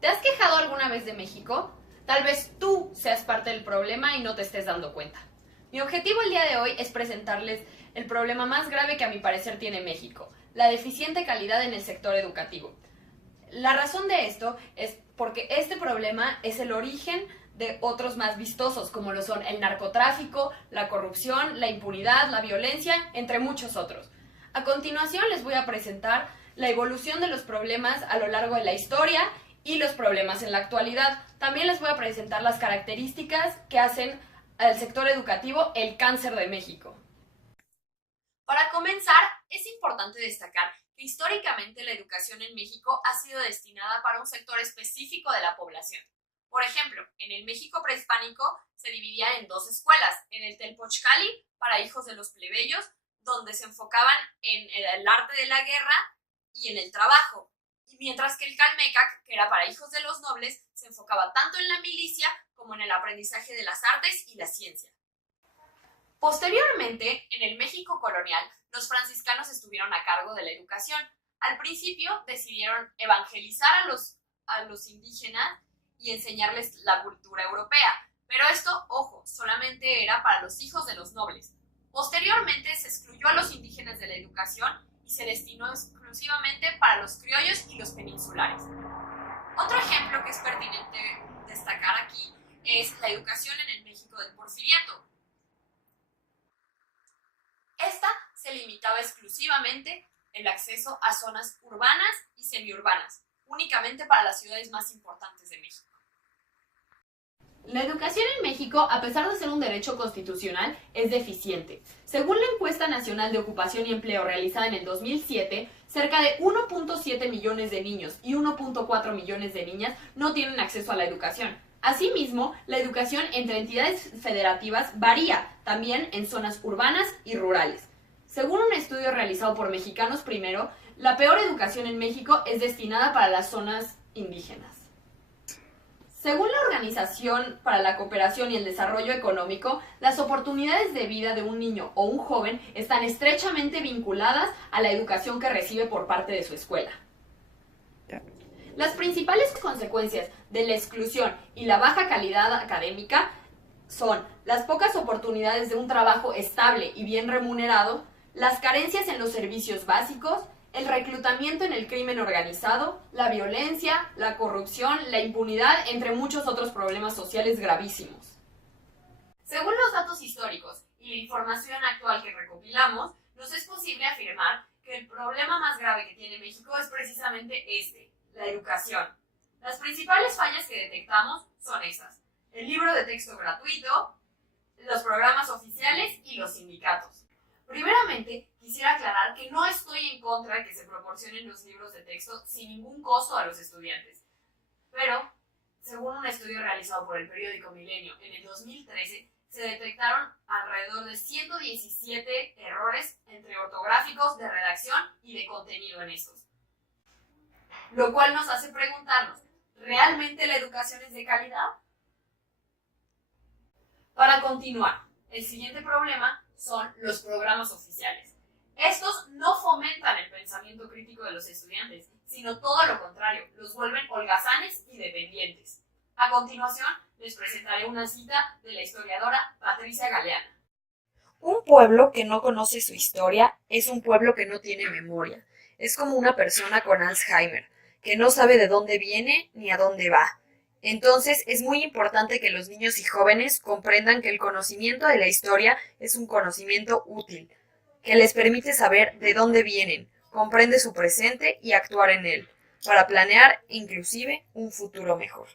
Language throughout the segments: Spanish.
¿Te has quejado alguna vez de México? Tal vez tú seas parte del problema y no te estés dando cuenta. Mi objetivo el día de hoy es presentarles el problema más grave que a mi parecer tiene México, la deficiente calidad en el sector educativo. La razón de esto es porque este problema es el origen de otros más vistosos, como lo son el narcotráfico, la corrupción, la impunidad, la violencia, entre muchos otros. A continuación les voy a presentar la evolución de los problemas a lo largo de la historia y los problemas en la actualidad. También les voy a presentar las características que hacen al sector educativo el cáncer de México. Para comenzar, es importante destacar que históricamente la educación en México ha sido destinada para un sector específico de la población. Por ejemplo, en el México prehispánico se dividía en dos escuelas, en el Telpochcali, para hijos de los plebeyos, donde se enfocaban en el arte de la guerra y en el trabajo, y mientras que el Calmecac, que era para hijos de los nobles, se enfocaba tanto en la milicia como en el aprendizaje de las artes y la ciencia. Posteriormente, en el México colonial, los franciscanos estuvieron a cargo de la educación. Al principio decidieron evangelizar a los indígenas y enseñarles la cultura europea, pero esto, ojo, solamente era para los hijos de los nobles. Posteriormente se excluyó a los indígenas de la educación y se destinó exclusivamente para los criollos y los peninsulares. Otro ejemplo que es pertinente destacar aquí es la educación en el México del Porfiriato. Esta se limitaba exclusivamente el acceso a zonas urbanas y semiurbanas, únicamente para las ciudades más importantes de México. La educación en México, a pesar de ser un derecho constitucional, es deficiente. Según la Encuesta Nacional de Ocupación y Empleo realizada en el 2007, cerca de 1.7 millones de niños y 1.4 millones de niñas no tienen acceso a la educación. Asimismo, la educación entre entidades federativas varía también en zonas urbanas y rurales. Según un estudio realizado por Mexicanos Primero, la peor educación en México es destinada para las zonas indígenas. Según la Organización para la Cooperación y el Desarrollo Económico, las oportunidades de vida de un niño o un joven están estrechamente vinculadas a la educación que recibe por parte de su escuela. Las principales consecuencias de la exclusión y la baja calidad académica son las pocas oportunidades de un trabajo estable y bien remunerado, las carencias en los servicios básicos, el reclutamiento en el crimen organizado, la violencia, la corrupción, la impunidad, entre muchos otros problemas sociales gravísimos. Según los datos históricos y la información actual que recopilamos, nos es posible afirmar que el problema más grave que tiene México es precisamente la educación. Las principales fallas que detectamos son esas: el libro de texto gratuito, los programas oficiales y los sindicatos. Primeramente, quisiera aclarar que no estoy en contra de que se proporcionen los libros de texto sin ningún costo a los estudiantes, pero, según un estudio realizado por el periódico Milenio en el 2013, se detectaron alrededor de 117 errores entre ortográficos, de redacción y de contenido en estos. Lo cual nos hace preguntarnos, ¿realmente la educación es de calidad? Para continuar, el siguiente problema son los programas oficiales. Estos no fomentan el pensamiento crítico de los estudiantes, sino todo lo contrario, los vuelven holgazanes y dependientes. A continuación, les presentaré una cita de la historiadora Patricia Galeana. Un pueblo que no conoce su historia es un pueblo que no tiene memoria. Es como una persona con Alzheimer, que no sabe de dónde viene ni a dónde va. Entonces es muy importante que los niños y jóvenes comprendan que el conocimiento de la historia es un conocimiento útil, que les permite saber de dónde vienen, comprende su presente y actuar en él, para planear inclusive un futuro mejor.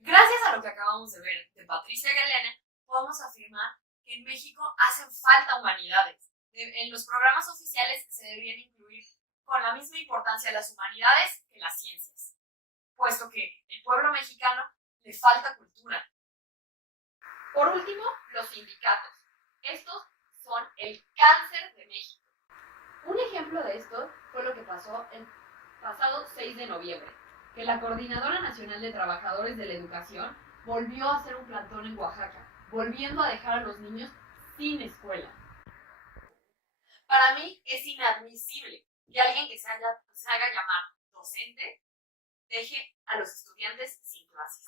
Gracias a lo que acabamos de ver de Patricia Galeana, podemos afirmar que en México hacen falta humanidades. En los programas oficiales se deberían incluir con la misma importancia las humanidades que las ciencias, puesto que el pueblo mexicano le falta cultura. Por último, los sindicatos. Estos son el cáncer de México. Un ejemplo de esto fue lo que pasó el pasado 6 de noviembre, que la Coordinadora Nacional de Trabajadores de la Educación volvió a hacer un plantón en Oaxaca, volviendo a dejar a los niños sin escuela. Para mí es inadmisible que alguien que se haga llamar docente docente deje a los estudiantes sin clases.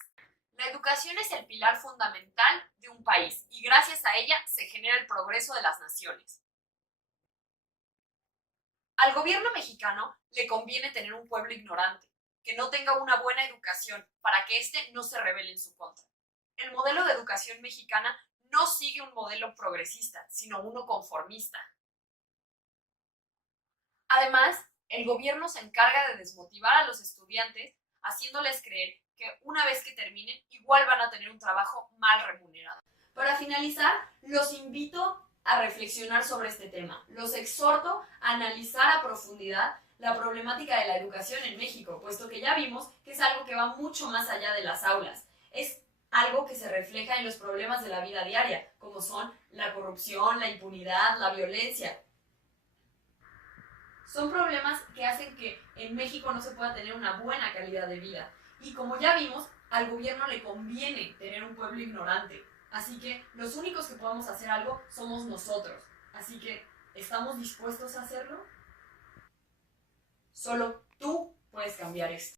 La educación es el pilar fundamental de un país y gracias a ella se genera el progreso de las naciones. Al gobierno mexicano le conviene tener un pueblo ignorante, que no tenga una buena educación para que éste no se rebele en su contra. El modelo de educación mexicana no sigue un modelo progresista, sino uno conformista. Además, el gobierno se encarga de desmotivar a los estudiantes, haciéndoles creer que una vez que terminen, igual van a tener un trabajo mal remunerado. Para finalizar, los invito a reflexionar sobre este tema. Los exhorto a analizar a profundidad la problemática de la educación en México, puesto que ya vimos que es algo que va mucho más allá de las aulas. Es algo que se refleja en los problemas de la vida diaria, como son la corrupción, la impunidad, la violencia. Son problemas que hacen que en México no se pueda tener una buena calidad de vida. Y como ya vimos, al gobierno le conviene tener un pueblo ignorante. Así que los únicos que podemos hacer algo somos nosotros. Así que, ¿estamos dispuestos a hacerlo? Solo tú puedes cambiar esto.